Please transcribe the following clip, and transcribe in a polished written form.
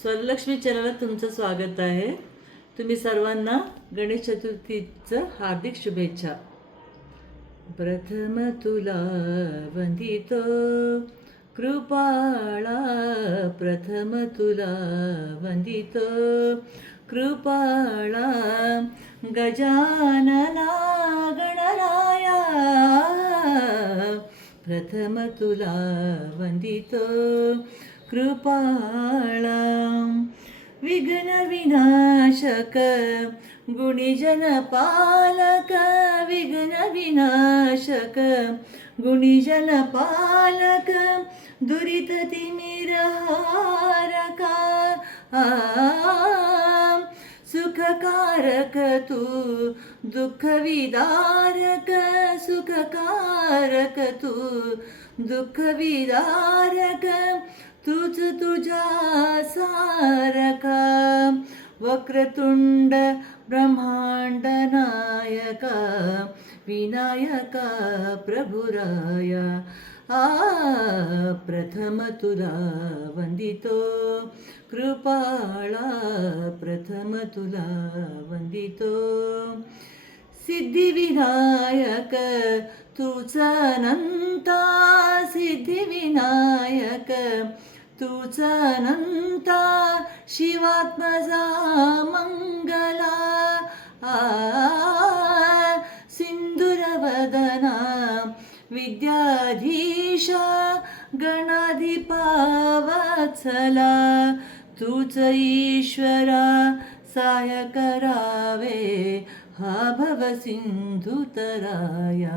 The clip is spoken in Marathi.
स्वरलक्ष्मी चॅनलला तुमचं स्वागत आहे. तुम्ही सर्वांना गणेश चतुर्थीचं हार्दिक शुभेच्छा. प्रथम तुला वंदितो कृपाळा, प्रथम तुला वंदितो कृपाळा, गजानना गणराया, प्रथम तुला वंदितो कृपाळा. विघ्न विनाशक गुणीजन पालक, विघ्न विनाशक गुणीजन पालक, दुरित तिमिरहारका, सुखकारक तू दुःख विदारक, सुखकारक तू दुःख विदारक, तूच तुझ्या सारका. वक्रतुंड ब्रह्मांड नायका, विनायका प्रभुराया, प्रथम तुला वंदितो कृपाळा, प्रथम तुला वंदितो. सिद्धिविनायक तूच अनंता, सिद्धिविनायक तूच अनंता, शिवात्मजा मंगला, सिंधुरवदना विद्याधीशा, गणाधिपा वत्सला, तूच ईश्वरा सहाय्य करावे, हा भव सिंधुतराया.